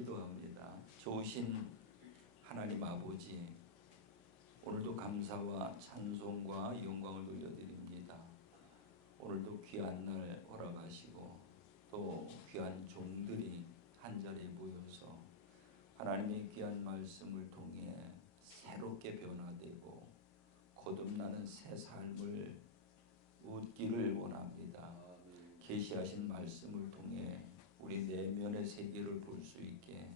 기도합니다. 좋으신 하나님 아버지, 오늘도 감사와 찬송과 영광을 돌려드립니다. 오늘도 귀한 날 허락하시고 또 귀한 종들이 한자리에 모여서 하나님의 귀한 말씀을 통해 새롭게 변화되고 거듭나는 새 삶을 얻기를 원합니다. 계시하신 말씀을 통해 우리 내면의 세계를 볼 수 있게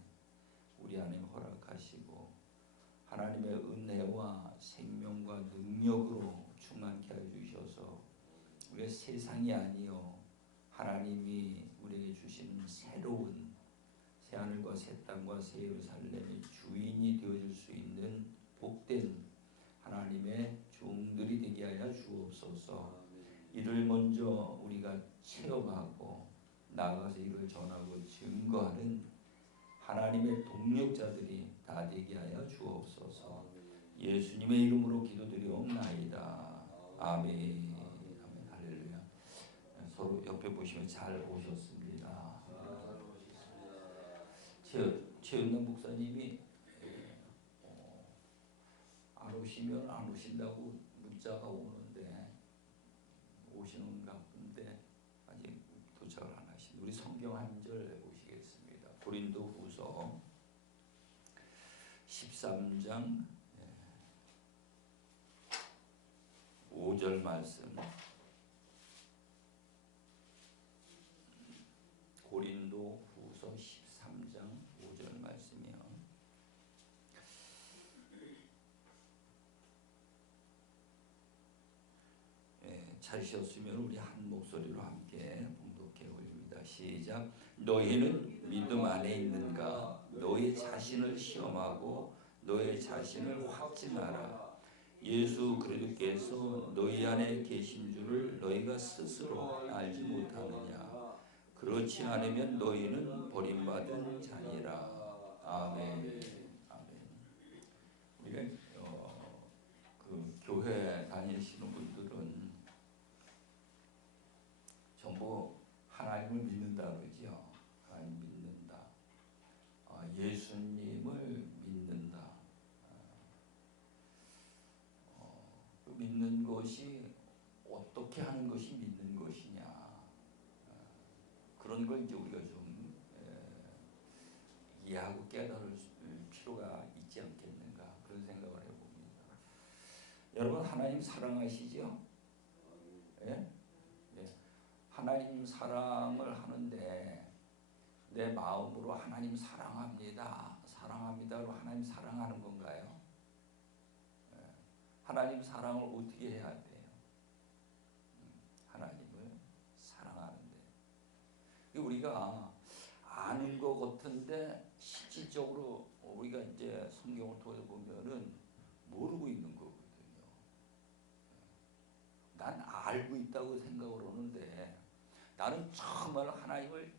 우리 안에 허락하시고 하나님의 은혜와 생명과 능력으로 충만케 해주셔서 우리가 세상이 아니요 하나님이 우리에게 주시는 새로운 새하늘과 새 땅과 새 예루살렘의 주인이 되어줄 수 있는 복된 하나님의 종들이 되게 하여 주옵소서. 이를 먼저 우리가 체험하고 나아가서 이를 전하고 증거하는 하나님의 동력자들이 다 되게 하여 주옵소서. 예수님의 이름으로 기도드리옵나이다. 아멘. 아멘. 할렐루야. 서로 옆에 보시면 잘 오셨습니다. 최은남 목사님이 안 오시면 안 오신다고 문자가 오는데 오시는 같은데 아직 도착을 안 하신. 우리 성경 한 절 보시겠습니다. 고린도후서 13장 5절 말씀. 고린도후서 13장 5절 말씀이요. 찾으셨으면 우리 한 목소리로 함께 봉독해 올립니다. 시작. 너희는 믿음 안에 있는가? 너희 자신을 시험하고 너희 자신을 확증하라. 예수 그리스도께서 너희 안에 계신 줄을 너희가 스스로 알지 못하느냐? 그렇지 않으면 너희는 버림받은 자니라. 아멘. 아멘. 우리가 그 교회 다니시는 분들은 전부 하나님을 믿는다 그러죠. 하나님 믿는다. 예수님을 믿는다. 그 믿는 것이 어떻게 하는 것이 믿는 것이냐. 그런 걸 이제 우리가 좀 이해하고 깨달을 필요가 있지 않겠는가 그런 생각을 해봅니다. 여러분 하나님 사랑하시죠? 예? 예. 하나님 사랑을 하는데 내 마음으로 하나님 사랑합니다. 사랑합니다로 하나님 사랑하는 건가요? 하나님 사랑을 어떻게 해야 돼요? 하나님을 사랑하는데 우리가 아는 것 같은데 실질적으로 우리가 이제 성경을 통해서 보면은 모르고 있는 거거든요. 난 알고 있다고 생각을 하는데 나는 정말 하나님을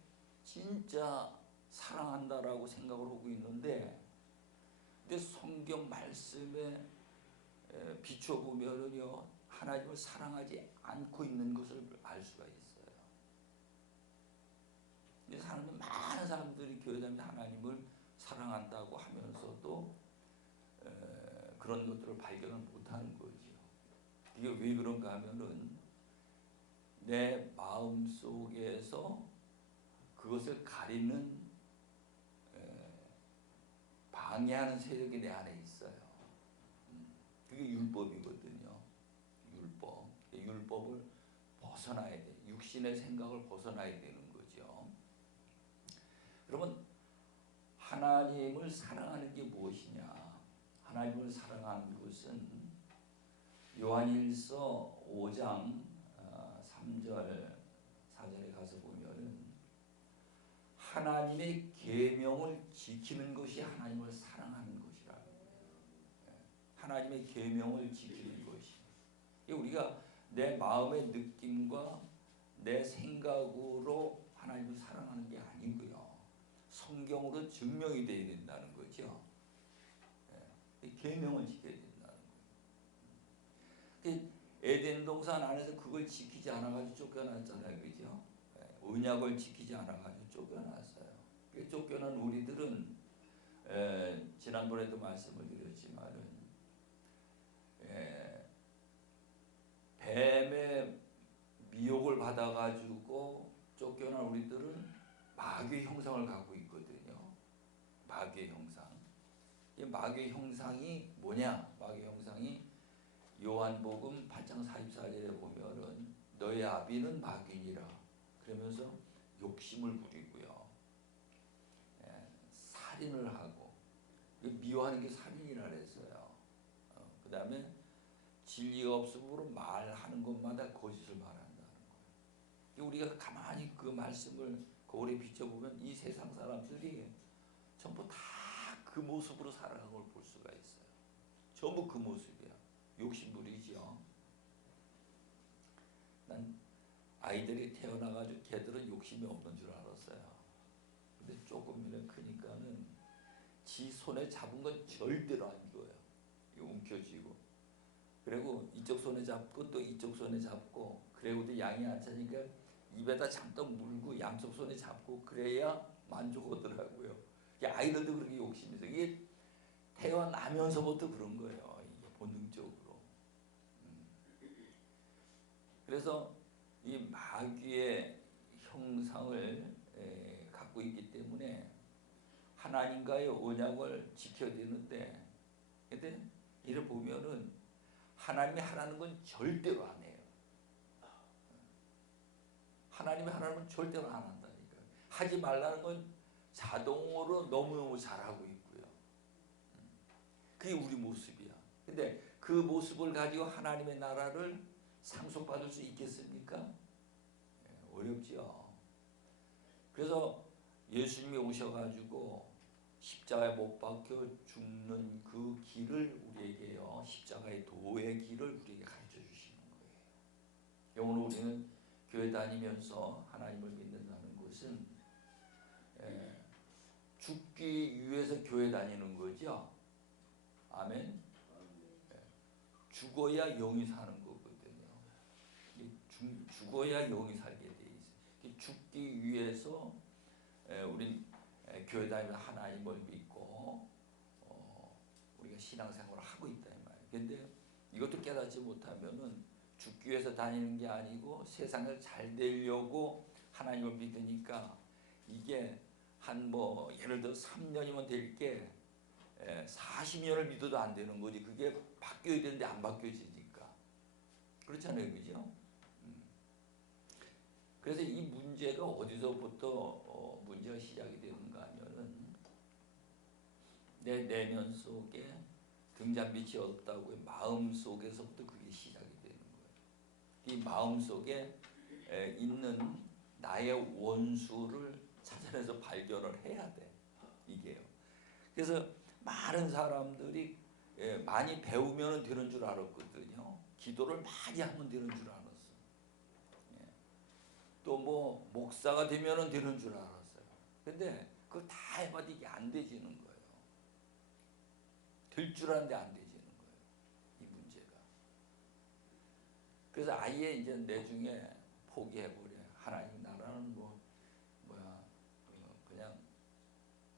진짜 사랑한다라고 생각을 하고 있는데 근데 성경 말씀에 비춰보면은요 하나님을 사랑하지 않고 있는 것을 알 수가 있어요. 근데 많은 사람들이 교회 다니면서 하나님을 사랑한다고 하면서도 그런 것들을 발견을 못하는 거죠. 이게 왜 그런가 하면은 내 마음 속에서 그것을 가리는 방해하는 세력이 내 안에 있어요. 그게 율법이거든요. 율법. 율법을 벗어나야 돼. 육신의 생각을 벗어나야 되는 거죠. 여러분 하나님을 사랑하는 게 무엇이냐? 하나님을 사랑하는 것은 요한일서 5장 3절 4절에 가서 보면은 하나님의 계명을 지키는 것이 하나님을 사랑하는 것이라고 해요. 하나님의 계명을 지키는 것이. 우리가 내 마음의 느낌과 내 생각으로 하나님을 사랑하는 게 아니고요. 성경으로 증명이 되어야 된다는 거죠. 계명을 지켜야 된다는 거예요. 에덴 동산 안에서 그걸 지키지 않아가지고 쫓겨났잖아요. 그죠? 언약을 지키지 않아가지고 쫓겨났어요. 쫓겨난 우리들은 지난번에도 말씀을 드렸지만은 뱀의 미혹을 받아가지고 쫓겨난 우리들은 마귀의 형상을 갖고 있거든요. 마귀의 형상. 이 마귀의 형상이 뭐냐? 마귀의 형상이 요한복음 8장 44절에 보면은 너의 아비는 마귀니라 그러면서 욕심을 부리고요. 살인을 하고 미워하는 게 살인이라 그랬어요. 그 다음에 진리가 없으므로 말하는 것마다 거짓을 말한다는 거예요. 우리가 가만히 그 말씀을 거울에 비춰보면 이 세상 사람들이 전부 다 그 모습으로 살아가는 걸 볼 수가 있어요. 전부 그 모습이야. 욕심부리죠. 난 아이들이 태어나가지고 걔들은 욕심이 없는 줄 알았어요. 근데 조금이나 크니까는 지 손에 잡은 건 절대로 안 줘요. 움켜쥐고. 그리고 이쪽 손에 잡고 또 이쪽 손에 잡고 그래도 양이 안 차니까 입에다 잠깐 물고 양쪽 손에 잡고 그래야 만족하더라고요. 아이들도 그렇게 욕심이 있어요. 이게 태어나면서부터 그런 거예요. 이게 본능적으로. 그래서 이 마귀의 형상을 갖고 있기 때문에 하나님과의 언약을 지켜야 되는데 근데 이를 보면은 하나님이 하라는 건 절대로 안 해요. 하나님이 하라는 건 절대로 안 한다니까. 하지 말라는 건 자동으로 너무너무 잘하고 있고요. 그게 우리 모습이야. 근데 그 모습을 가지고 하나님의 나라를 상속받을 수 있겠습니까? 어렵죠. 그래서 예수님이 오셔가지고 십자가에 못 박혀 죽는 그 길을 우리에게요. 십자가의 도의 길을 우리에게 가르쳐 주시는 거예요. 오늘 우리는 교회 다니면서 하나님을 믿는다는 것은 죽기 위해서 교회 다니는 거죠. 아멘. 죽어야 영이 사는 거거든요. 죽어야 영이 살게 돼 있어요. 죽기 위해서 우린 교회 다니면서 하나님을 믿고 우리가 신앙생활을 하고 있다 이 말이에요. 근데 이것도 깨닫지 못하면은 죽기 위해서 다니는 게 아니고 세상을 잘 되려고 하나님을 믿으니까 이게 한 뭐 예를 들어 3년이면 될 게 40년을 믿어도 안 되는 거지. 그게 바뀌어야 되는데 안 바뀌어지니까. 그렇잖아요. 그죠? 그래서 이 문제가 어디서부터 문제가 시작이 되는가 하면은 내 내면 속에 등잔빛이 없다고 마음 속에서부터 그게 시작이 되는 거예요. 이 마음 속에 있는 나의 원수를 찾아내서 발견을 해야 돼. 이게요. 그래서 많은 사람들이 많이 배우면 되는 줄 알았거든요. 기도를 많이 하면 되는 줄 알았어. 또 뭐 목사가 되면 되는 줄 알았어요. 근데 그걸 다 해봐도 이게 안 되지는 거예요. 될 줄 아는데 안 되지는 거예요. 이 문제가. 그래서 아예 이제 내중에 포기해버려. 하나님 나라는 그냥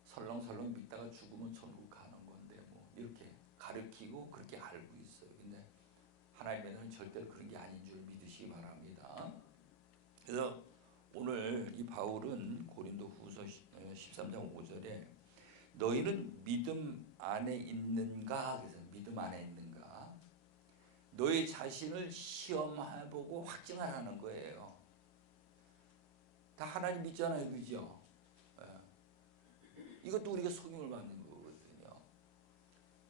설렁설렁 믿다가 죽으면 천국 가는 건데 뭐 이렇게 가르치고 그렇게 알고 있어요. 근데 하나님의 나라는 절대로 그런 게 아닌 줄 믿으시기 바랍니다. 그래서 오늘 이 바울은 고린도후서 13장 5절에 너희는 믿음 안에 있는가? 그래서 믿음 안에 있는가? 너희 자신을 시험해보고 확증하라는 거예요. 다 하나님 믿잖아요. 그죠? 이것도 우리가 속임을 받는 거거든요.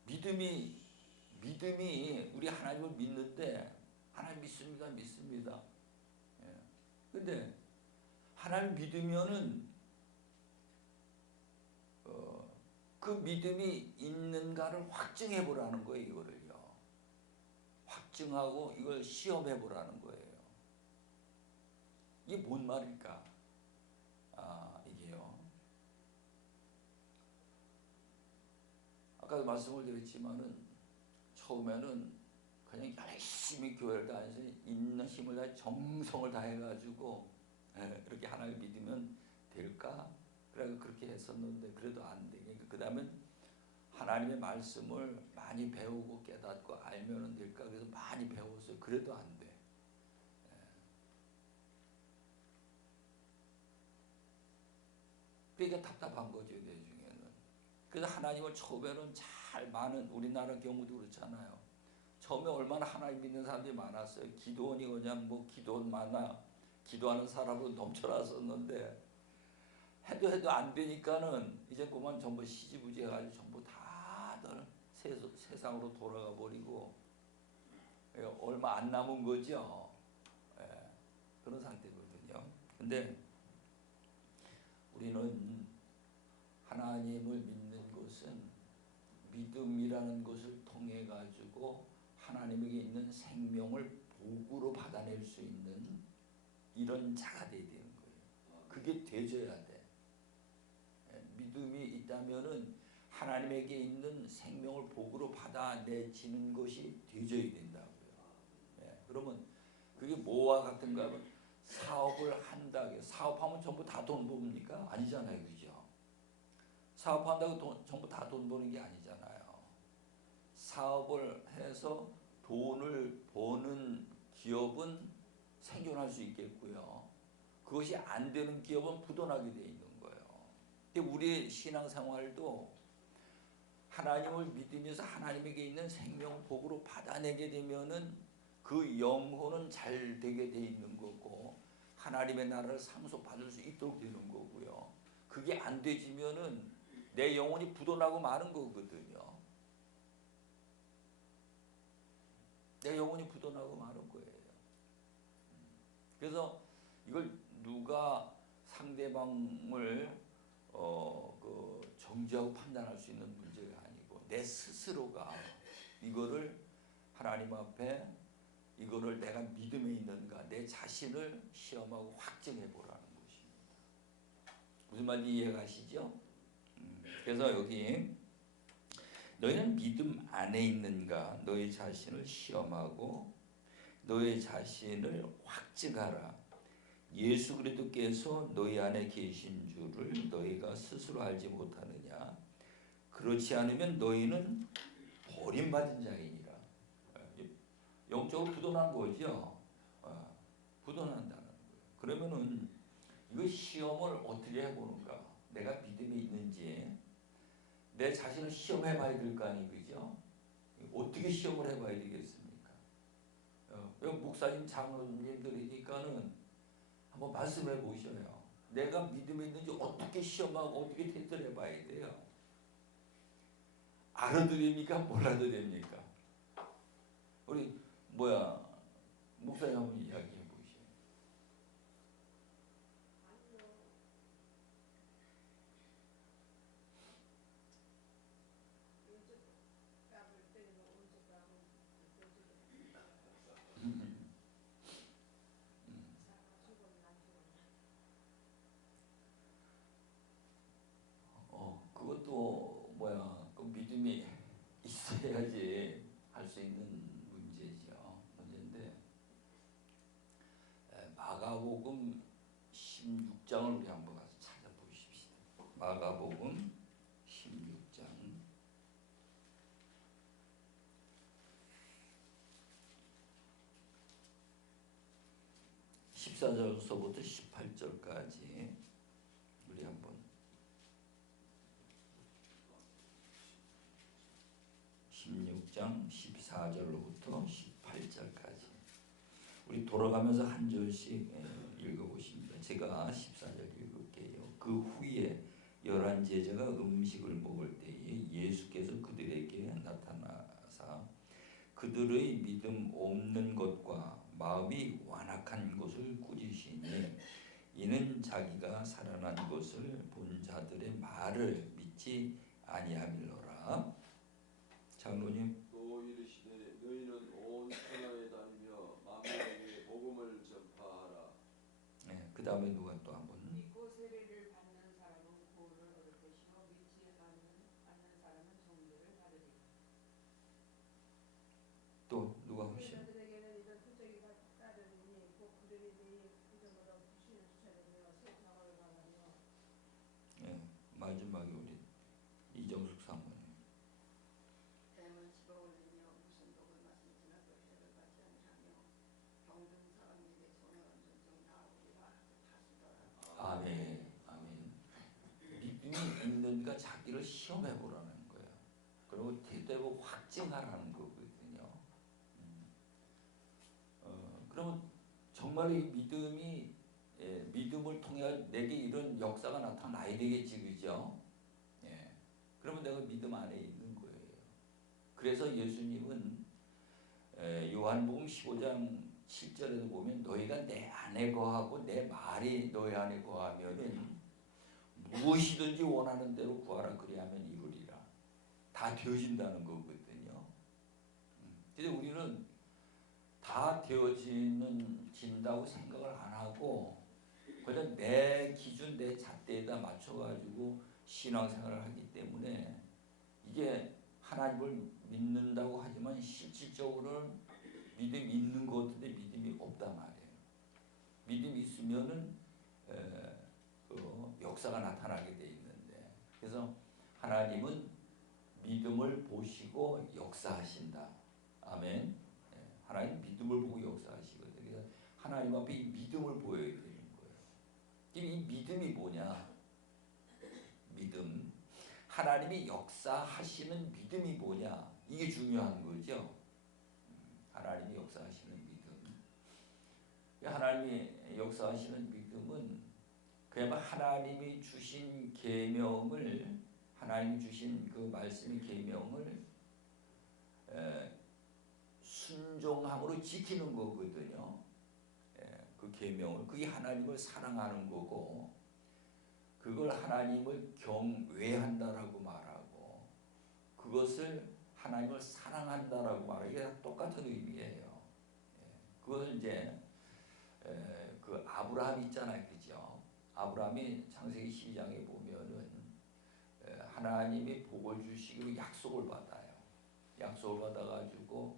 믿음이 우리 하나님을 믿는데 하나님 믿습니다. 근데 하나님 믿으면은 그 믿음이 있는가를 확증해 보라는 거예요. 이거를요. 확증하고 이걸 시험해 보라는 거예요. 이게 뭔 말일까? 이게요. 아까도 말씀을 드렸지만은 처음에는 그냥 열심히 교회를 다니면서 있는 힘을 다 정성을 다해가지고 이렇게 하나님을 믿으면 될까? 그래 그렇게 했었는데 그래도 안 돼. 그러니까 그 다음에 하나님의 말씀을 많이 배우고 깨닫고 알면은 될까? 그래서 많이 배웠어요. 그래도 안 돼. 그러니까 답답한 거죠, 내 중에는. 그래서 하나님을 처음에는 잘 많은 우리나라 경우도 그렇잖아요. 처음에 얼마나 하나님 믿는 사람들이 많았어요. 기도원이 그냥 뭐 기도원 많아 기도하는 사람으로 넘쳐났었는데 해도 안 되니까는 이제 그만 전부 시지부지 해가지고 전부 다들 세상으로 돌아가 버리고 얼마 안 남은 거죠. 예, 그런 상태거든요. 근데 우리는 하나님을 믿는 것은 믿음이라는 것을 통해 가지고 하나님에게 있는 생명을 복으로 받아낼 수 있는 이런 자가 되어야 되는 거예요. 그게 되져야 돼. 믿음이 있다면은 하나님에게 있는 생명을 복으로 받아내지는 것이 되져야 된다고요. 그러면 그게 뭐와 같은가 하면 사업을 한다. 사업하면 전부 다 돈 법니까? 아니잖아요, 그죠? 사업한다고 전부 다 돈 버는 게 아니잖아요. 사업을 해서 돈을 버는 기업은 생존할 수 있겠고요. 그것이 안 되는 기업은 부도나게 돼 있는 거예요. 우리의 신앙생활도 하나님을 믿으면서 하나님에게 있는 생명 복으로 받아내게 되면은 그 영혼은 잘 되게 돼 있는 거고 하나님의 나라를 상속받을 수 있도록 되는 거고요. 그게 안 되지면은 내 영혼이 부도나고 마는 거거든요. 내 영혼이 부도나고 마는 거예요. 그래서 이걸 누가 상대방을 정죄하고 판단할 수 있는 문제가 아니고 내 스스로가 이거를 하나님 앞에 이거를 내가 믿음에 있는가 내 자신을 시험하고 확증해 보라는 것입니다. 무슨 말인지 이해가시죠? 그래서 여기 너희는 믿음 안에 있는가 너희 자신을 시험하고 너희 자신을 확증하라. 예수 그리스도께서 너희 안에 계신 줄을 너희가 스스로 알지 못하느냐. 그렇지 않으면 너희는 버림받은 자이니라. 영적으로 부도난 거죠. 부도난다는 거예요. 그러면은 이거 시험을 어떻게 해보는가. 내가 믿음이 있는지 내 자신을 시험해 봐야 될 거 아니에요. 그죠? 어떻게 시험을 해봐야 되겠습니까? 목사님 장로님들이니까는 한번 말씀해 보셔요. 내가 믿음이 있는지 어떻게 시험하고 어떻게 테스트를 해봐야 돼요. 알아도 됩니까? 몰라도 됩니까? 우리 목사님 한번 이야기해 보셔요. 그것도 그 믿음이 있어야지 할 수 있는 문제인데 마가복음 16장을 우리 한번 가서 찾아보십시다. 마가복음 16장 14절서부터 18절까지 우리 한번 16장 14절로부터 18절까지 우리 돌아가면서 한 절씩 읽어보십니다. 제가 14절 읽을게요. 그 후에 11 제자가 음식을 먹을 때에 예수께서 그들에게 나타나사 그들의 믿음 없는 것과 마음이 완악한 것을 꾸짖으시니 이는 자기가 살아난 것을 본 자들의 말을 믿지 아니함이로라. 장로님. 또 이르시되 너희는 온 천하에 다니며 만민에게 복음을 전파하라. 네, 그 다음에 누가 또 한번. 믿고 세례를 받는 사람은 구원을 얻을 것이요 믿지 않는 사람은 정죄를 받으리라. 또 누가 혹시? 그들에게는 이런 표적이 따르니 곧 그들이 내 이름으로 부신을 쫓아내며 세상을 강하며. 네, 자기를 시험해 보라는 거예요. 그리고 대대로 확증하라는 거거든요. 그러면 정말 이 믿음이 믿음을 통해 내게 이런 역사가 나타나야 되겠지, 그죠? 예. 그러면 내가 믿음 안에 있는 거예요. 그래서 예수님은 요한복음 15장 7절에도 보면 너희가 내 안에 거하고 내 말이 너희 안에 거하면은 무엇이든지 원하는 대로 구하라 그리하면 이루리라. 다 되어진다는 거거든요. 근데 우리는 다 되어진다고 생각을 안 하고 그냥 내 기준, 내 잣대에다 맞춰가지고 신앙생활을 하기 때문에 이게 하나님을 믿는다고 하지만 실질적으로는 믿음이 있는 것 같은데 믿음이 없단 말이에요. 믿음이 있으면은 그 역사가 나타나게 돼 있는데, 그래서 하나님은 믿음을 보시고 역사하신다. 아멘. 하나님 믿음을 보고 역사하시거든요. 그래서 하나님 앞에 이 믿음을 보여야 되는 거예요. 이 믿음이 뭐냐? 믿음. 하나님이 역사하시는 믿음이 뭐냐? 이게 중요한 거죠. 하나님이 역사하시는 믿음. 하나님이 역사하시는 믿음은 그야말로 하나님이 주신 계명을, 하나님이 주신 그 말씀의 계명을 순종함으로 지키는 거거든요. 그 계명을, 그게 하나님을 사랑하는 거고, 그걸 하나님을 경외한다라고 말하고, 그것을 하나님을 사랑한다라고 말하고, 이게 똑같은 의미예요. 그것은 이제 그 아브라함 있잖아요, 그죠? 아브라함이 창세기 12장에 보면은 하나님이 복을 주시기로 약속을 받아요. 약속을 받아가지고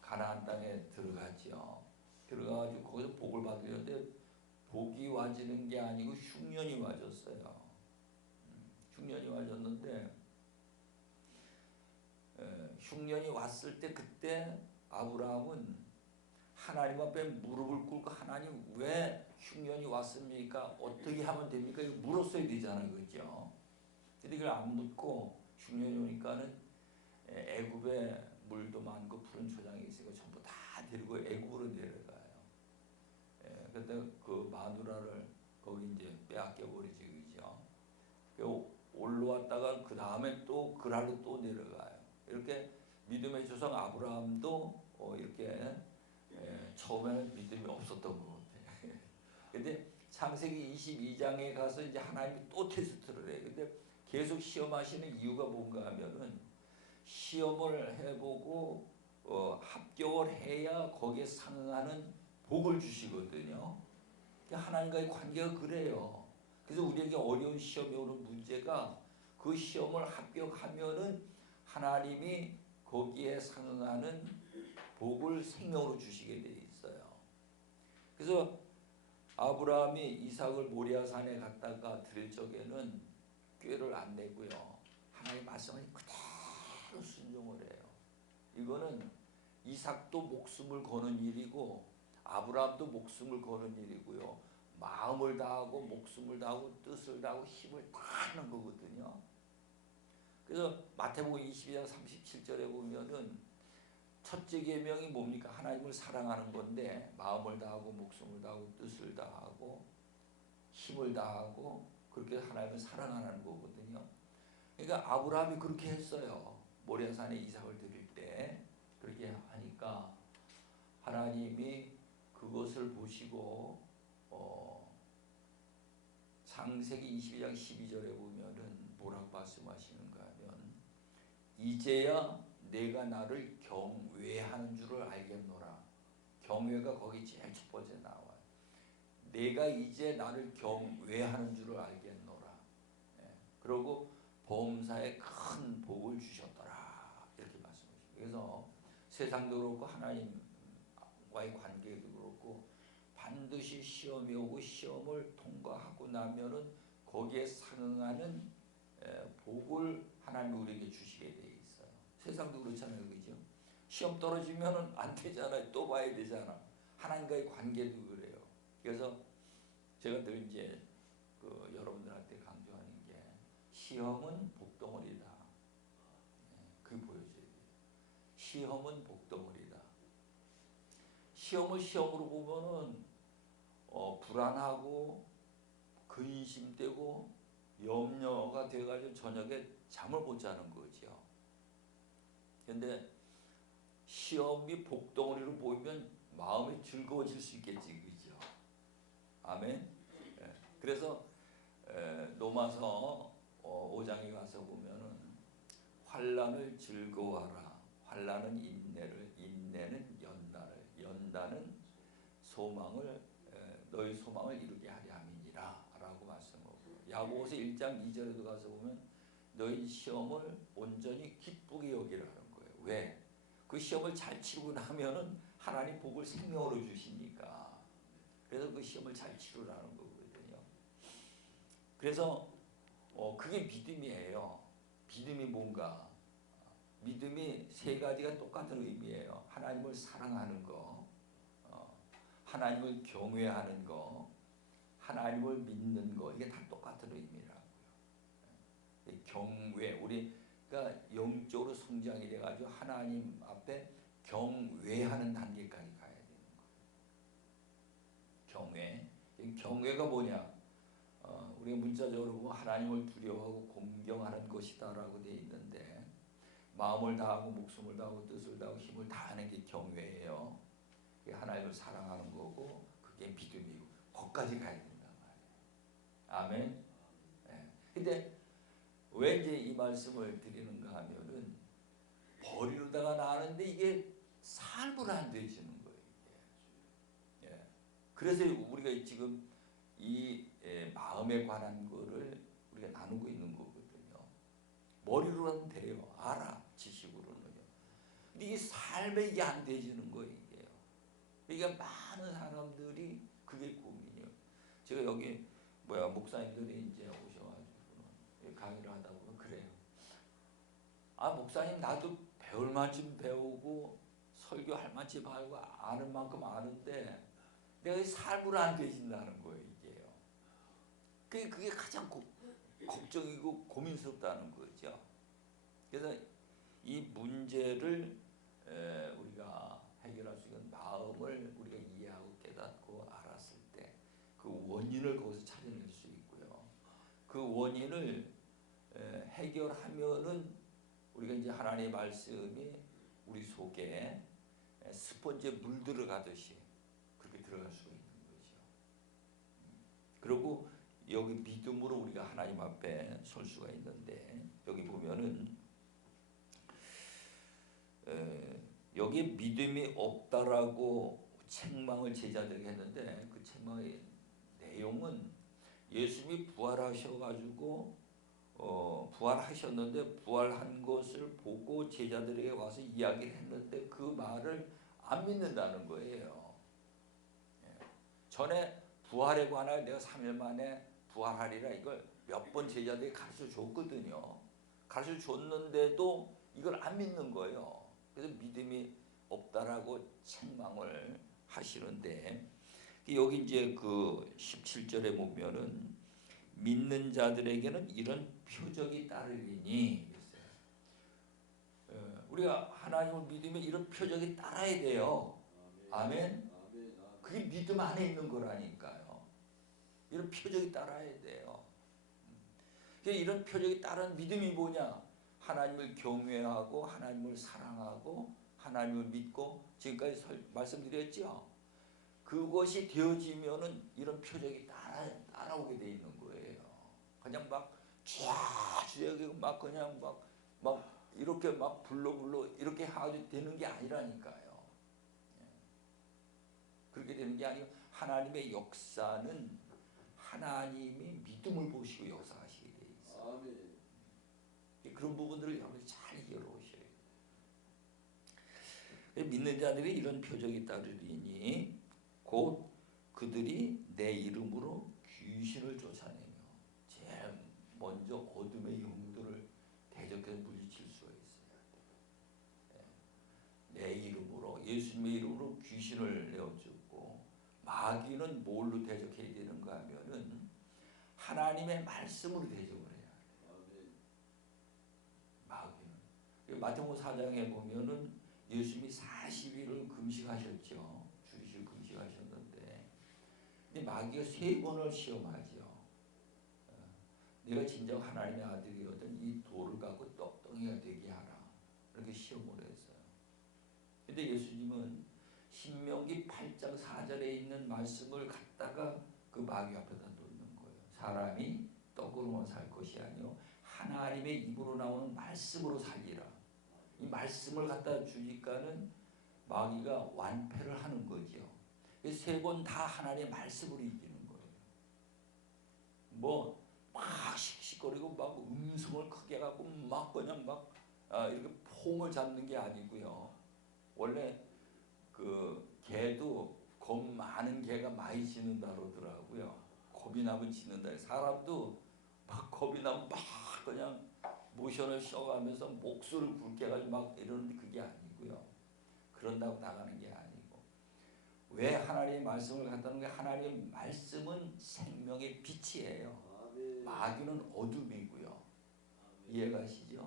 가나안 땅에 들어갔죠. 들어가가지고 거기서 복을 받으려는데 복이 와지는 게 아니고 흉년이 와졌어요. 흉년이 와졌는데 흉년이 왔을 때 그때 아브라함은 하나님 앞에 무릎을 꿇고 하나님 왜 흉년이 왔습니까? 어떻게 하면 됩니까? 이거 물었어야 되잖아요, 그죠? 근데 이걸 안 묻고 흉년이 오니까는 애굽에 물도 많고 푸른 초장이 있으니까 전부 다 데리고 애굽으로 내려가요. 그때 그 마누라를 거기 이제 빼앗겨 버리지, 그죠? 올라왔다가 그 다음에 또 그랄로 또 내려가요. 이렇게 믿음의 조상 아브라함도 이렇게 처음에는 믿음이 없었던 것 같아요. 근데 창세기 22장에 가서 이제 하나님이 또 테스트를 해요. 근데 계속 시험하시는 이유가 뭔가 하면은 시험을 해보고 합격을 해야 거기에 상응하는 복을 주시거든요. 하나님과의 관계가 그래요. 그래서 우리에게 어려운 시험이 오는 문제가 그 시험을 합격하면은 하나님이 거기에 상응하는 복을 생명으로 주시게 돼 있어요. 그래서 아브라함이 이삭을 모리아산에 갔다가 드릴 적에는 꾀를 안 내고요. 하나님의 말씀을 그대로 순종을 해요. 이거는 이삭도 목숨을 거는 일이고 아브라함도 목숨을 거는 일이고요. 마음을 다하고 목숨을 다하고 뜻을 다하고 힘을 다하는 거거든요. 그래서 마태복음 22장 37절에 보면은 첫째 계명이 뭡니까? 하나님을 사랑하는 건데 마음을 다하고 목숨을 다하고 뜻을 다하고 힘을 다하고 그렇게 하나님을 사랑하는 거거든요. 그러니까 아브라함이 그렇게 했어요. 모리아산에 이삭을 드릴 때 그렇게 하니까 하나님이 그것을 보시고 창세기 22장 12절에 보면은 뭐라고 말씀하시는가 하면 이제야 내가 나를 경외하는 줄을 알겠노라. 경외가 거기 제일 첫 번째 나와요. 내가 이제 나를 경외하는 줄을 알겠노라. 그리고 범사에 큰 복을 주셨더라. 이렇게 말씀하십니다. 그래서 세상도 그렇고 하나님과의 관계도 그렇고 반드시 시험이 오고 시험을 통과하고 나면은 거기에 상응하는 복을 하나님이 우리에게 주시게 돼 있어요. 세상도 그렇잖아요, 그죠? 시험 떨어지면은 안 되잖아요. 또 봐야 되잖아. 하나님과의 관계도 그래요. 그래서 제가 늘 이제 그 여러분들한테 강조하는 게 시험은 복덩어리다. 그게 보여줘야 돼요. 시험은 복덩어리다. 시험을 시험으로 보면은 불안하고 근심되고 염려가 돼가지고 저녁에 잠을 못 자는 거죠. 근데 시험이 복덩어리로 보이면 마음이 즐거워질 수 있겠지, 그죠? 아멘. 그래서 로마서 5장에 가서 보면은 환난을 즐거워하라. 환난은 인내를, 인내는 연단을, 연단은 소망을, 너희 소망을 이루게 하려 함이니라 라고 말씀하고, 야고보서 1장 2절에도 가서 보면 너희 시험을 온전히 기쁘게 여기라는 거예요. 왜? 그 시험을 잘 치고 나면은 하나님 복을 생명으로 주시니까. 그래서 그 시험을 잘 치르라는 거거든요. 그래서 그게 믿음이에요. 믿음이 뭔가? 믿음이 세 가지가 똑같은 의미예요. 하나님을 사랑하는 거, 하나님을 경외하는 거, 하나님을 믿는 거. 이게 다 똑같은 의미라고요. 경외, 우리가 영적으로 성장이 돼가지고 하나님 앞에 경외하는 단계까지 가야 되는 거예요. 경외. 경외가 뭐냐? 우리가 문자적으로 보면 하나님을 두려워하고 공경하는 것이다라고 되어 있는데, 마음을 다하고 목숨을 다하고 뜻을 다하고 힘을 다하는 게 경외예요. 그게 하나님을 사랑하는 거고, 그게 믿음이고, 거기까지 가야 된단 말이에요. 아멘. 근데 왜 이제 이 말씀을 드리는가 하면은, 버리려다가 나는데 이게 삶으로 안 되지는 거예요. 이게. 그래서 우리가 지금 이 마음에 관한 거를 우리가 나누고 있는 거거든요. 머리로는 돼요. 알아. 지식으로는요. 근데 이게 삶에 이게 안 되지는 거예요. 이게요. 그러니까 많은 사람들이 그게 고민이에요. 제가 여기 목사님들이 이제 오셔가지고 강의를 하다 보면 그래요. 아, 목사님, 나도 배울 만큼 배우고 설교할 만큼 하고 아는 만큼 아는데 내가 삶으로 안 되신다는 거예요. 이게요. 그게 가장 걱정이고 고민스럽다는 거죠. 그래서 이 문제를 우리가 해결할 수 있는 마음을 우리가 이해하고 깨닫고 알았을 때 그 원인을 거기서 찾아낼 수 있고요. 그 원인을 해결하면은 우리가 이제 하나님의 말씀이 우리 속에 스펀지에 물 들어가듯이 그렇게 들어갈 수가 있는 거죠. 그리고 여기 믿음으로 우리가 하나님 앞에 설 수가 있는데, 여기 보면은 여기 믿음이 없다라고 책망을 제자들에게 했는데, 그 책망의 내용은 예수님이 부활하셔가지고 부활하셨는데 부활한 것을 보고 제자들에게 와서 이야기를 했는데 그 말을 안 믿는다는 거예요. 전에 부활에 관하여 내가 3일 만에 부활하리라 이걸 몇 번 제자들에게 가르쳐 줬거든요. 가르쳐 줬는데도 이걸 안 믿는 거예요. 그래서 믿음이 없다라고 책망을 하시는데, 여기 이제 그 17절에 보면은 믿는 자들에게는 이런 표적이 따르리니, 우리가 하나님을 믿으면 이런 표적이 따라야 돼요. 아멘. 그게 믿음 안에 있는 거라니까요. 이런 표적이 따라야 돼요. 이런 표적이 따른 믿음이 뭐냐? 하나님을 경외하고 하나님을 사랑하고 하나님을 믿고, 지금까지 말씀드렸죠. 그것이 되어지면은 이런 표적이 따라오게 돼 있는 거예요. 그냥 막 쫙 막 그냥 막 이렇게 막 불러 이렇게 하도 되는 게 아니라니까요. 그렇게 되는 게 아니고 하나님의 역사는 하나님이 믿음을 보시고 역사하시게 돼 있어요. 아멘. 그런 부분들을 여러분이 잘 이해하셔야 돼요. 믿는 자들이 이런 표적이 따르리니 곧 그들이 내 이름으로 귀신을 쫓아내며, 제일 먼저 어둠의 영들을 대적해서 물리칠 수가 있어요. 내 이름으로, 예수님의 이름으로 귀신을 내어주고, 마귀는 뭘로 대적해야 되는가 하면은 하나님의 말씀으로 대적을 해야 돼요. 마태복음 4장에 보면은 예수님이 40일을 금식하셨죠. 주일을 금식하셨는데, 근데 마귀가 3번을 시험하죠. 네가 진정 하나님의 아들이거든 이 돌을 갖고 떡덩이가 되게 하라. 이렇게 시험을 했어요. 근데 예수님은 신명기 8장 4절에 있는 말씀을 갖다가 그 마귀 앞에다 놓는 거예요. 사람이 떡으로만 살 것이 아니요 하나님의 입으로 나오는 말씀으로 살리라. 이 말씀을 갖다 주니까는 마귀가 완패를 하는 거죠. 3번 다 하나님의 말씀으로 이기는 거예요. 뭐 막 씩씩거리고 막 음성을 크게 갖고 막 그냥 막 이렇게 폼을 잡는 게 아니고요. 원래 그 개도 겁 많은 개가 많이 짖는다 그러더라고요. 겁이 나면 짖는다. 사람도 막 겁이 나면 막 그냥 모션을 쉬어가면서 목소리를 굵게 해가지고 막 이러는데 그게 아니고요. 그런다고 나가는 게 아니고. 왜 하나님의 말씀을 갖다는 게 하나님의 말씀은 생명의 빛이에요. 마귀는 어둠이고요. 이해가시죠?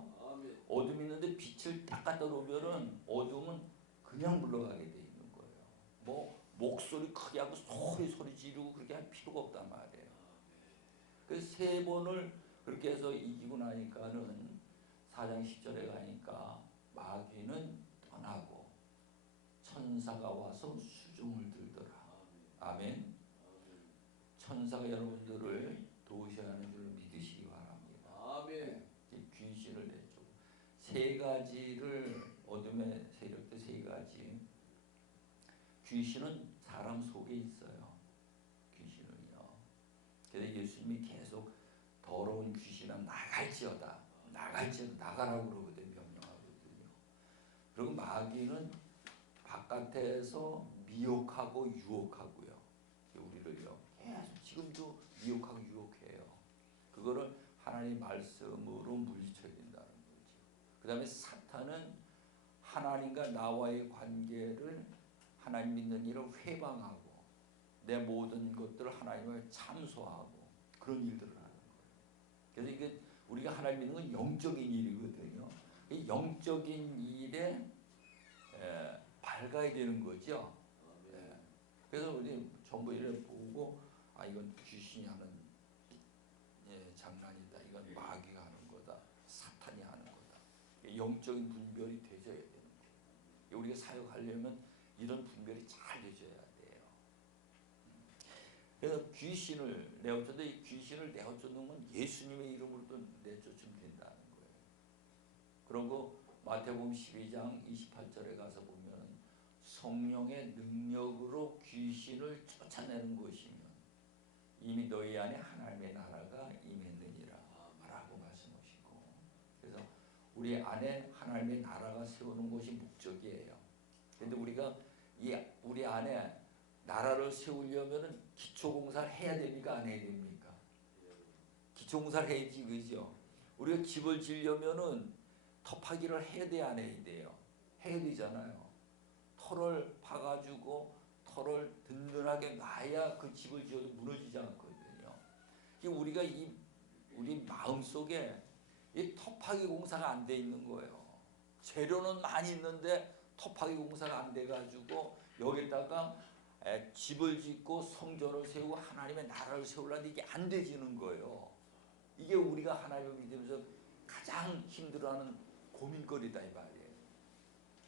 어둠이 있는데 빛을 딱 갖다 놓으면은 어둠은 그냥 물러가게 돼 있는 거예요. 뭐 목소리 크게 하고 소리 지르고 그렇게 할 필요가 없단 말이에요. 그래서 3번을 그렇게 해서 이기고 나니까는 4장 10절에 가니까 마귀는 떠나고 천사가 와서 수종을 들더라. 아멘. 천사가 여러분들을 도우셔야 하는 줄 믿으시기 바랍니다. 아멘. 귀신을 내쫓고 3가지를 어둠의 세력들 3가지. 귀신은 사람 속에 있어요. 귀신은요. 그래서 예수님이 계속 더러운 귀신아 나갈지어다. 나가라고 그러거든요. 명령하거든요. 그리고 마귀는 바깥에서 미혹하고 유혹하고요. 우리를요. 계속 지금도 미혹하고 유혹해요. 그거를 하나님의 말씀으로 물리쳐야 된다는 거죠. 그 다음에 사탄은 하나님과 나와의 관계를 하나님 믿는 일을 회방하고 내 모든 것들을 하나님을 참소하고 그런 일들을 하는 거예요. 그래서 이게 우리가 하나님 믿는 건 영적인 일이거든요. 이 영적인 일에 밝아야 되는 거죠. 그래서 우리 전부 이래 보고 이건 귀신이 하는 장난이다. 이건 마귀가 하는 거다. 사탄이 하는 거다. 영적인 분별이 되져야 되는 거예요. 우리가 사역하려면 이런 분별이 잘 되져야 돼요. 그래서 귀신을 내어쫓는데 이 귀신을 내어쫓는 건 예수님의 이름으로도 내쫓으면 된다는 거예요. 그리고 마태복음 12장 28절에 가서 보면 성령의 능력으로 귀신을 쫓아내는 것이면 이미 너희 안에 하나님의 나라가 임했느니라 라고 말씀하시고, 그래서 우리 안에 하나님의 나라가 세우는 것이 목적이에요. 그런데 우리가 우리 안에 나라를 세우려면 기초공사를 해야 됩니까? 안 해야 됩니까? 기초공사를 해야지, 그죠? 우리가 집을 지으려면은 터파기를 해야 돼야 안 해야 돼요? 해야 되잖아요. 터를 파가지고 터를 든든하게 놔야 그 집을 지어도 무너지지 않거든요. 우리가 우리 마음속에 이 터파기 공사가 안 돼 있는 거예요. 재료는 많이 있는데 터파기 공사가 안 돼가지고 여기다가 집을 짓고 성전을 세우고 하나님의 나라를 세우려는데 이게 안 되지는 거예요. 이게 우리가 하나님을 믿으면서 가장 힘들어하는 고민거리다 이 말이에요.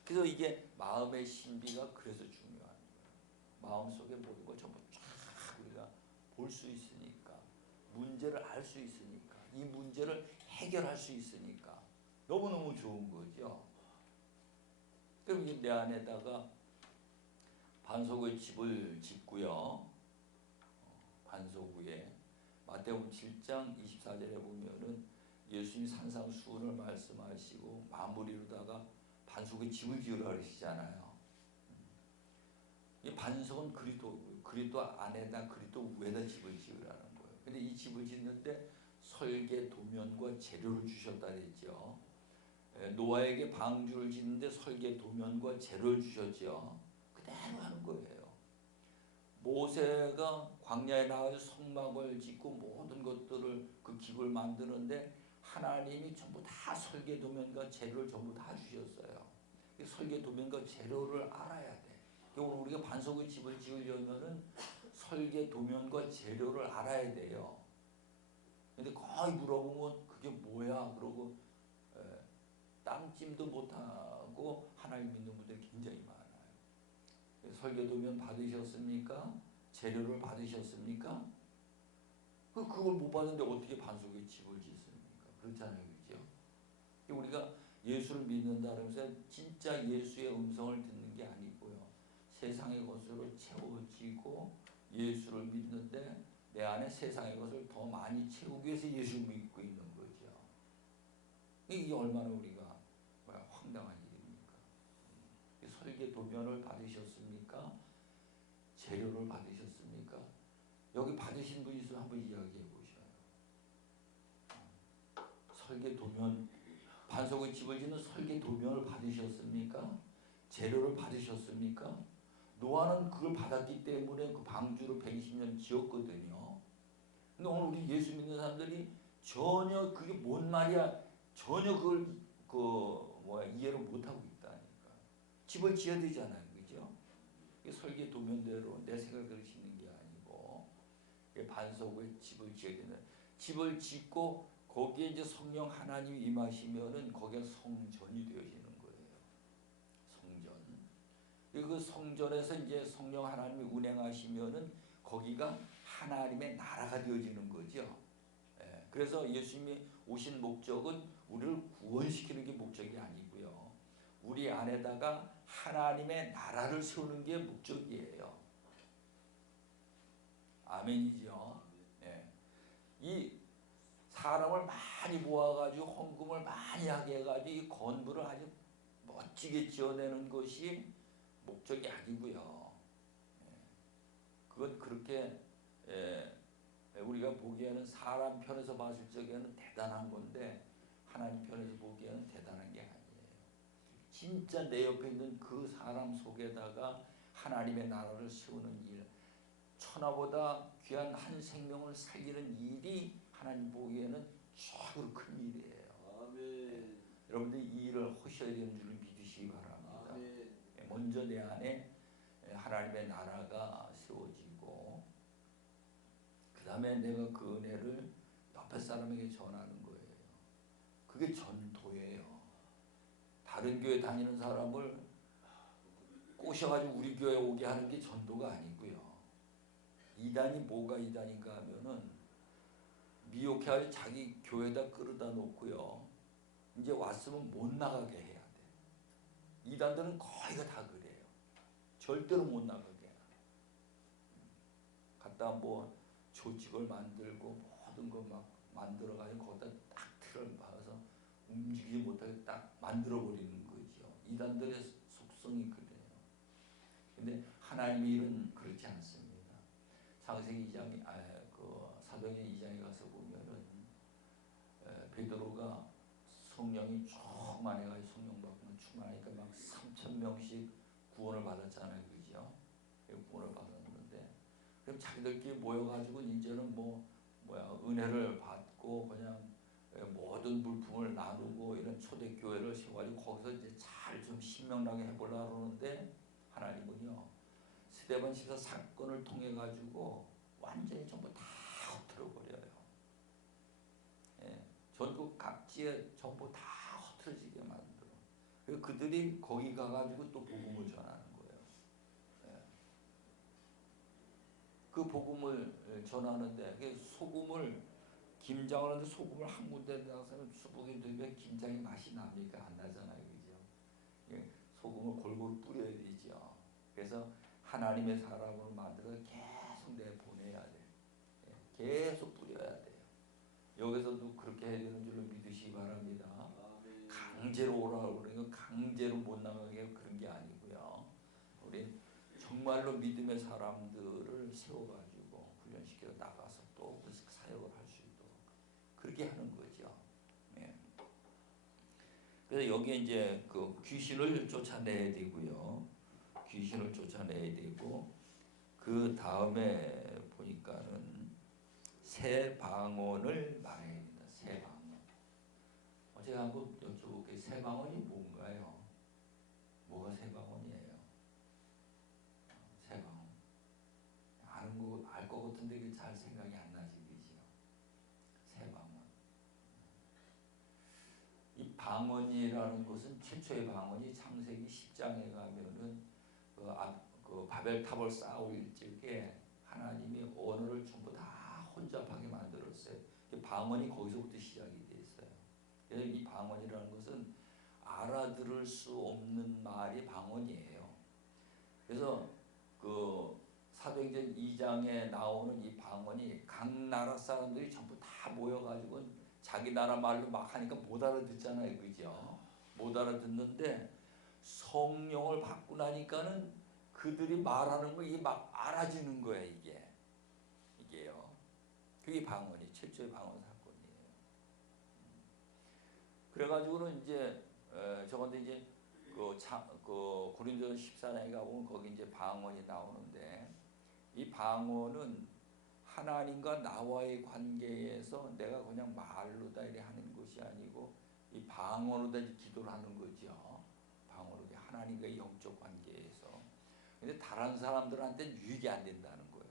그래서 이게 마음의 신비가 그래서 중요한 거예요. 마음속에 모든 걸 전부 쫙 우리가 볼 수 있으니까, 문제를 알 수 있으니까, 이 문제를 해결할 수 있으니까 너무너무 좋은 거죠. 그럼 내 안에다가 반석의 집을 짓고요. 반석 위에 마태복음 7장 24절에 보면은 예수님이 산상수훈을 말씀하시고 마무리로다가 반석의 집을 지으라 그러시잖아요. 이 반석은 그리스도 안에다 그리스도 위에다 집을 지으라는 거예요. 근데 이 집을 짓는데 설계 도면과 재료를 주셨다 그랬죠. 노아에게 방주를 짓는데 설계 도면과 재료를 주셨죠. 그대로 하는 거예요. 모세가 광야에 나가서 성막을 짓고 모든 것들을 그 기구를 만드는데 하나님이 전부 다 설계 도면과 재료를 전부 다 주셨어요. 이 설계 도면과 재료를 알아야 돼. 오늘 우리가 반석의 집을 지으려면은 설계 도면과 재료를 알아야 돼요. 근데 거의 물어보면 그게 뭐야? 그러고 땅찜도 못하고 하나님 믿는 분들이 굉장히 많아요. 설계 도면 받으셨습니까? 재료를 받으셨습니까? 그걸 못 받는데 어떻게 반석의 집을 짓습니까? 그렇잖아요, 그죠? 우리가 예수를 믿는다 그러면서 진짜 예수의 음성을 듣는 게 아니고요. 세상의 것으로 채워지고 예수를 믿는데 내 안에 세상의 것을 더 많이 채우기 위해서 예수를 믿고 있는 거죠. 이게 얼마나 우리가 황당한 일입니까? 설계 도면을 받으셨습니까? 재료를 받으셨습니까? 여기 받으신 분이 있으면 한번 이야기해 보셔요. 설계 도면, 반석의 집을 짓는 설계 도면을 받으셨습니까? 재료를 받으셨습니까? 노아는 그걸 받았기 때문에 그 방주를 120년 지었거든요. 근데 오늘 우리 예수 믿는 사람들이 전혀 그게 뭔 말이야, 전혀 그걸 이해를 못하고 있다니까. 집을 지어야 되잖아요, 그죠? 설계 도면대로 내 생각대로 짓는 게 아니고 반석의 집을 지어야 된다. 집을 짓고 거기에 이제 성령 하나님이 임하시면은 거기에 성전이 되어지는 거예요. 성전. 그 성전에서 이제 성령 하나님이 운행하시면은 거기가 하나님의 나라가 되어지는 거죠. 그래서 예수님이 오신 목적은 우리를 구원시키는 게 목적이 아니고요. 우리 안에다가 하나님의 나라를 세우는 게 목적이에요. 아멘이죠. 이 사람을 많이 모아가지고 헌금을 많이 하게 해가지고 이 건물을 아주 멋지게 지어내는 것이 목적이 아니고요. 그건 그렇게 우리가 보기에는 사람 편에서 봤을 적에는 대단한 건데 하나님 편에서 보기에는 대단한 게 아니에요. 진짜 내 옆에 있는 그 사람 속에다가 하나님의 나라를 세우는 일, 천하보다 귀한 한 생명을 살리는 일이 하나님 보기에는 최고로 큰 일이에요. 아멘. 여러분들이 이 일을 하셔야 되는 줄 믿으시기 바랍니다. 아멘. 먼저 내 안에 하나님의 나라가 세워지고 그 다음에 내가 그 은혜를 옆에 사람에게 전하는 거예요. 그게 전도예요. 다른 교회 다니는 사람을 꼬셔가지고 우리 교회 오게 하는 게 전도가 아니고요. 이단이 뭐가 이단인가 하면은 미혹해가지고 자기 교회에다 끌어다 놓고요. 이제 왔으면 못 나가게 해야 돼. 이단들은 거의가 다 그래요. 절대로 못 나가게. 갖다 뭐 조직을 만들고 모든 거 막 만들어가지고 거기다 딱 틀을 박아서 움직이지 못하게 딱 만들어버리는 거죠. 이단들의 속성이 그래요. 근데 하나님의 일은 그렇지 않습니다. 창세기 2장, 사도행전 2장에 가서 보면은 베드로가 성령이 충만해가지고 성령 받고 충만하니까 막 3,000명씩 구원을 받았잖아요, 그죠? 구원을 받았는데 그럼 자기들끼리 모여가지고 이제는 은혜를 받고 그냥 모든 물품을 나누고 이런 초대 교회를 세워가지고 거기서 이제 잘 좀 신명나게 해보려고 그러는데 하나님은요 스데반 집사 사건을 통해 가지고 완전히 전부 다 흩어져 버려요. 전국 각지에 전부 다 흩어지게 만들어. 그리고 그들이 거기 가가지고 또 복음을 전하는 거예요. 그 복음을 전하는데 소금을 김장을 하는데 소금을 한 군데 넣어서 수북이 되면 김장의 맛이 납니까? 안 나잖아요, 그죠? 소금을 골고루 뿌려야 되죠. 그래서 하나님의 사람을 만들어 계속 내보내야 돼. 계속 뿌려야 돼요. 여기서도 그렇게 해야 되는 줄로 믿으시기 바랍니다. 아멘. 강제로 오라고 그러는 건 강제로 못 나가게 그런 게 아니고요. 우리 정말로 믿음의 사람들을 세워가지고 훈련시켜 나가서 또 그 사역을 할 수 있도록 그렇게 하는 거죠. 그래서 여기에 이제 그 귀신을 쫓아내야 되고요. 귀신을 쫓아내야 되고 그 다음에 보니까는 새 방언을 말해야 된다. 새 방언. 한번 여쭤볼게요. 새 방언이 뭔가요? 뭐가 새 방언이에요? 새 방언. 아는 거, 알 것 같은데 이게 잘 생각이 안 나지, 그죠? 새 방언. 이 방언이라는 것은 최초의 방언이 창세기 10장에 가면은 그 바벨탑을 쌓을 적에 하나님이 언어를 전부 다 혼잡하게 만들었어요. 방언이 거기서부터 시작이 됐어요. 그래서 이 방언이라는 것은 알아들을 수 없는 말이 방언이에요. 그래서 그 사도행전 2장에 나오는 이 방언이 각 나라 사람들이 전부 다 모여가지고 자기 나라 말로 막 하니까 못 알아듣잖아요, 그죠? 못 알아듣는데 성령을 받고 나니까는 그들이 말하는 거 이게 막 알아지는 거예요, 이게요. 그게 방언이 최초의 방언 사건이에요. 그래가지고는 이제 저건데 이제 그 고린도전 14장에 가보면 거기 이제 방언이 나오는데 이 방언은 하나님과 나와의 관계에서 내가 그냥 말로 다 이렇게 하는 것이 아니고 이 방언으로 다 기도를 하는 거죠. 방언으로 하나님과의 영적 관계에서. 근데 다른 사람들한테는 유익이 안 된다는 거예요.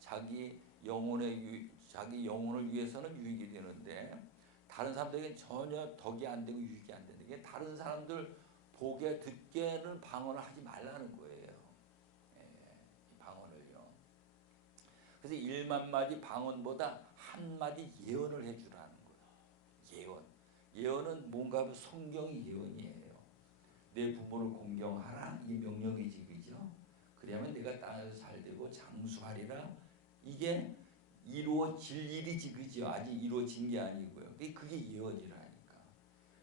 자기 영혼을 위해서는 유익이 되는데 다른 사람들에게 전혀 덕이 안 되고 유익이 안 되는 게 다른 사람들 보게 듣게는 방언을 하지 말라는 거예요. 이 방언을요. 그래서 1만 마디 방언보다 한 마디 예언을 해주라는 거예요. 예언은 뭔가 하면 성경이 예언이에요. 내 부모를 공경하라 이 명령이지, 그죠? 그러면 내가 땅에서 잘 되고 장수하리라. 이게 이루어질 일이지, 그죠? 아직 이루어진 게 아니고요. 그게 예언이라니까.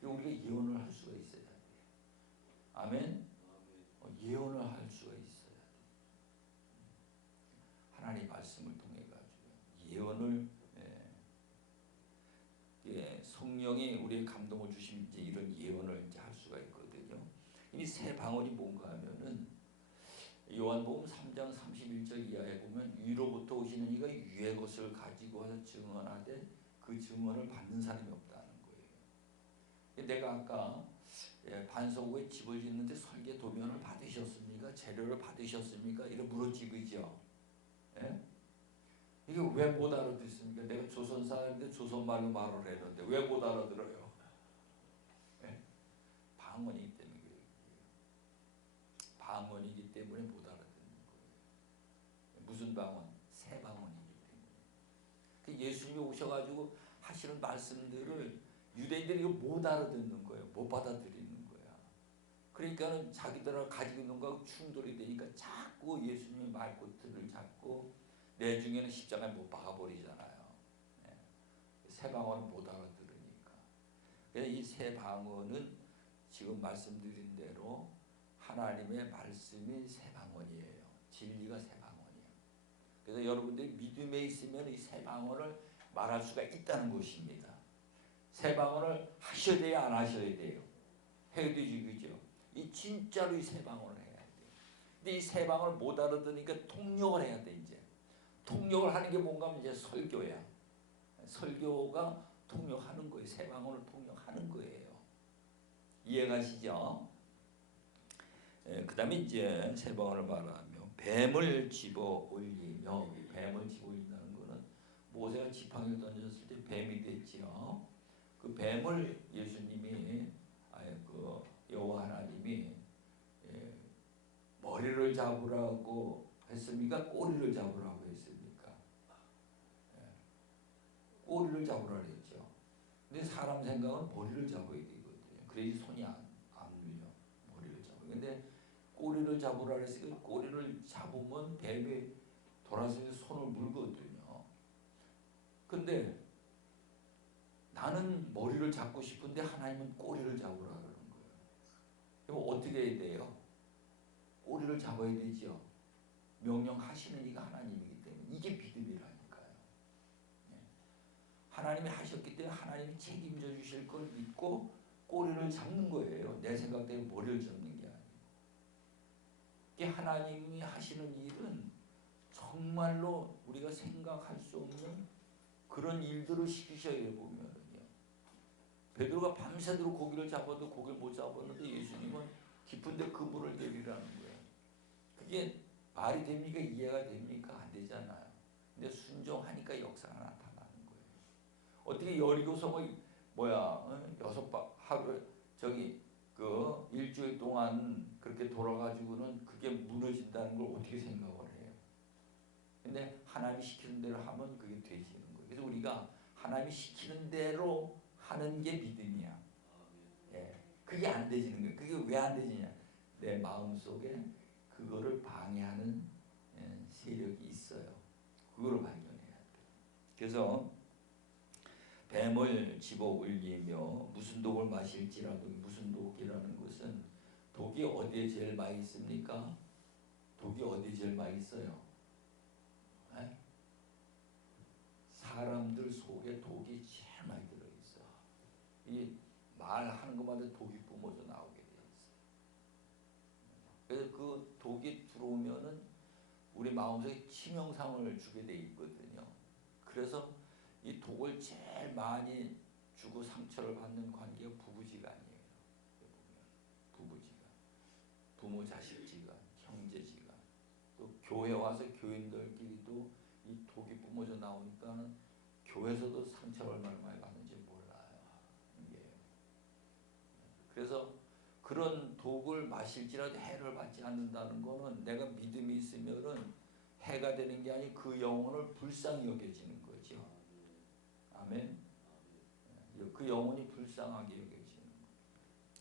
우리가 예언을 할 수가 있어야 돼요. 아멘. 예언을 할 수가 있어야 돼요. 하나님의 말씀을 통해 가지고 예언을 성령이 우리의 감동을 주시면 이제 이런 예언을 이제 할 수가 있거든요. 이 새 방언이 뭔가 하면은 요한복음 3장 31절 이하에 보면 위로부터 오시는 이가 유의 것을 가지고 와서 증언하되 그 증언을 받는 사람이 없다는 거예요. 내가 아까 반석 위에 집을 짓는데 설계 도면을 받으셨습니까? 재료를 받으셨습니까? 이렇게 물었지, 그죠? 예? 이게 왜 못 알아듣습니까? 내가 조선 사람인데 조선 말로 말을 했는데 왜 못 알아들어요? 예? 방언이기 때문에 그래요. 방언이기 때문에 못 알아듣는 거예요. 무슨 방언? 새 방언이기 때문에. 예수님이 오셔가지고 하시는 말씀들을 유대인들이 못 알아듣는 거예요. 못 받아들이는 거야. 그러니까는 자기들하고 가지고 있는 거하고 충돌이 되니까 자꾸 예수님의 말꼬투리를 잡고 내 중에는 십자가에 못 박아버리잖아요. 새 방언을 못 알아들으니까. 그래서 이 새 방언은 지금 말씀드린 대로 하나님의 말씀이 새 방언이에요. 진리가 새 방언이에요. 그래서 여러분들이 믿음에 있으면 이 새 방언을 말할 수가 있다는 것입니다. 새 방언을 하셔야 돼요, 안 하셔야 돼요? 해야 되지, 그죠? 이 진짜로 이 새 방언을 해야 돼요. 근데 이 새 방언을 못 알아들으니까 통역을 해야 돼, 이제. 통역을 하는 게 뭔가 하면 이제 설교야. 설교가 통역하는 거예요. 새 방언을 통역하는 거예요. 이해가시죠? 그 다음에 이제 새 방언을 말하며 뱀을 집어 올리며, 뱀을 집어 올린다는 거는 모세가 지팡이를 던졌을 때 뱀이 됐지요. 그 뱀을 예수님이 그 여호와 하나님이 머리를 잡으라고 했습니까? 꼬리를 잡으라고 했습니까? 꼬리를 잡으라 그랬죠. 근데 사람 생각은 머리를 잡아야 되거든요. 그래야지 손이 안 물려. 머리를 잡아. 근데 꼬리를 잡으라 그랬으니까 꼬리를 잡으면 뱀이 돌아서 손을 물거든요. 근데 나는 머리를 잡고 싶은데 하나님은 꼬리를 잡으라 그러는 거예요. 그럼 어떻게 해야 돼요? 꼬리를 잡아야 되죠. 명령하시는 이가 하나님이기 때문에. 이게 믿음이라니까요. 하나님이 하셨기 때문에 하나님이 책임져 주실 걸 믿고 꼬리를 잡는 거예요. 내 생각대로 머리를 잡는 게 아니고. 이게 하나님이 하시는 일은 정말로 우리가 생각할 수 없는 그런 일들을 시키셔야 보면은요. 베드로가 밤새도록 고기를 잡아도 고기를 못 잡았는데 예수님은 깊은데 그물을 내리라는 거예요. 그게 말이 됩니까? 이해가 됩니까? 안 되잖아요. 근데 순종하니까 역사가 나타나는 거예요. 어떻게 여리고성을 하루에 그 일주일 동안 그렇게 돌아가지고는 그게 무너진다는 걸 어떻게 생각을 해요? 근데 하나님이 시키는 대로 하면 그게 되지는 거예요. 그래서 우리가 하나님이 시키는 대로 하는 게 믿음이야. 예, 그게 안 되지는 거예요. 그게 왜 안 되지냐? 내 마음 속에 그거를 방해하는 세력이 있어요. 그거를 발견해야 돼요. 그래서 뱀을 집어 울리며 무슨 독을 마실지라도, 무슨 독이라는 것은 독이 어디에 제일 많이 있습니까? 독이 어디에 제일 많이 있어요? 에? 사람들 속에 독이 제일 많이 들어있어. 이 말하는 것마다 독이 뿜어져 나오게 돼 있어. 그래서 그 독이 들어오면은 우리 마음속에 치명상을 주게 돼 있거든요. 그래서 이 독을 제일 많이 주고 상처를 받는 관계가 부부지간이에요. 부부지간, 부모 자식지간, 형제지간, 또 교회 와서 교인들끼리도 이 독이 뿜어져 나오니까 교회에서도 상처를 얼마나 많이 받는지 몰라요. 이게. 그래서 그런 독을 마실지라도 해를 받지 않는다는 거는 내가 믿음이 있으면은 해가 되는 게 아니고 그 영혼을 불쌍히 여겨지는 거죠. 아멘. 그 영혼이 불쌍하게 여겨지는 거예요.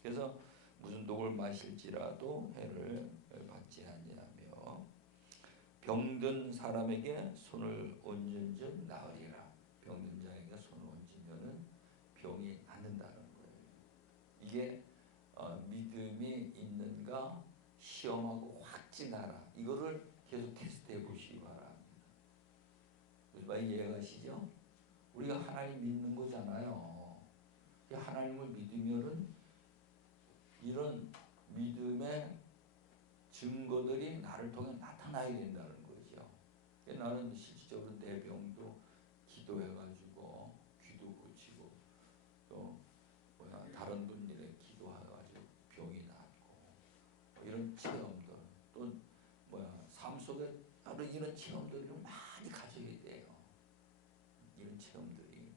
그래서 무슨 독을 마실지라도 해를 받지 아니하며 병든 사람에게 손을 얹은즉 나으리라. 병든 자에게 손을 얹으면은 병이 낫는다는 거예요. 이게 믿음이 있는가 시험하고 확진하라. 이거를 계속 테스트해 보시기 바랍니다. 무슨 말인지 이해가시죠? 우리가 하나님 믿는 거잖아요. 하나님을 믿으면은 이런 믿음의 증거들이 나를 통해 나타나야 된다는 거죠. 나는 실질적으로 내 병도 기도해가지고 귀도 고치고 또 다른 분들의 기도해가지고 병이 낫고 이런 체험들 또 삶 속에 이런 체험들을 많이 가져야 돼요. 이런 체험들이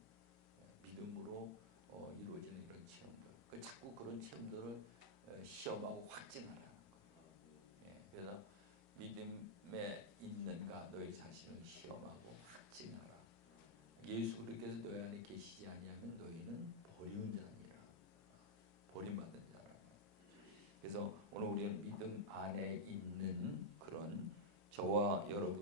믿음으로 이루어지는 이런 체험들. 자꾸 그런 체험들을 시험하고 확진하라는 거예요. 그래서 믿음에 있는가 너희 자신을 시험하고 확진하라. 예수 그리스도께서 너희 안에 계시지 아니하면 너희는 버리운 자니라. 버림받은 자라. 그래서 오늘 우리는 믿음 안에 있는 그런 저와 여러분